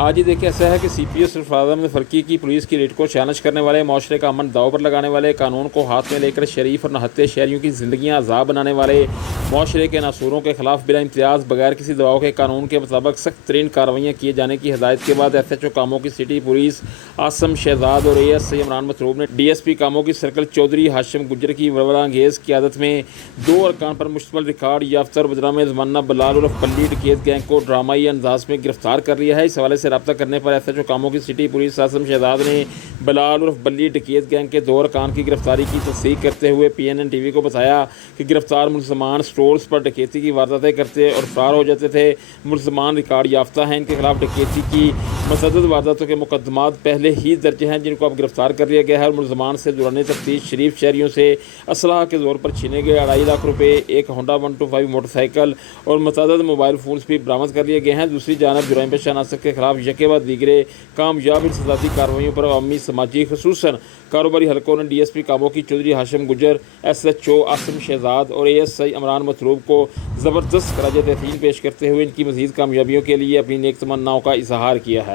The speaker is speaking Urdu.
آج ہی دیکھیں ایسا ہے کہ سی پی او سرفراز احمد فرقی کی پولیس کی ریٹ کو چیلنج کرنے والے، معاشرے کا امن داؤ پر لگانے والے، قانون کو ہاتھ میں لے کر شریف اور نہتے شہریوں کی زندگیاں عذاب بنانے والے، معاشرے کے ناصوروں کے خلاف بلا امتیاز بغیر کسی دباؤ کے قانون کے مطابق سخت ترین کارروائیاں کیے جانے کی ہدایت کے بعد ایس ایچ او کاموں کی سٹی پولیس عاصم شہزاد اور اے ایس آئی عمران مطلوب نے ڈی ایس پی کاموں کی سرکل چودھری ہاشم گجر کی ولولہ انگیز قیادت میں 2 ارکان پر مشتمل ریکارڈ یافتہ اور مجرم زمانہ بلال عرف بلی ڈکیت گینگ کو ڈرامائی انداز میں گرفتار کر لیا ہے۔ اس حوالے سے رابطہ کرنے پر ایس ایچ او کاموں کی سٹی پولیس عاصم شہزاد نے بلال عرف بلی ڈکیت گینگ کے 2 ارکان کی گرفتاری کی تصدیق کرتے ہوئے پی این این ٹی وی کو بتایا کہ گرفتار ملزمان سٹورز پر ڈکیتی کی وارداتیں کرتے اور فرار ہو جاتے تھے۔ ملزمان ریکارڈ یافتہ ہیں، ان کے خلاف ڈکیتی کی متعدد وارداتوں کے مقدمات پہلے ہی درج ہیں، جن کو اب گرفتار کر لیا گیا ہے، اور ملزمان سے دوران تفتیش شریف شہریوں سے اسلحہ کے زور پر چھینے گئے 2.5 لاکھ روپے، ایک ہونڈا 125 موٹر سائیکل اور متعدد موبائل فونز بھی برآمد کر لیے گئے ہیں۔ دوسری جانب جرائم پیشہ عناصر کے خلاف یکے بعد دیگرے کامیاب انسدادی کارروائیوں پر عوامی سماجی خصوصاً کاروباری حلقوں نے ڈی ایس پی کاموں کی Chaudhry Hashim Gujjar, S H O Asim Shahzad اور اے ایس آئی عمران مطلوب کو زبردست خراج تحسین پیش کرتے ہوئے ان کی مزید کامیابیوں کے لیے اپنی نیک تمناؤں کا اظہار کیا ہے۔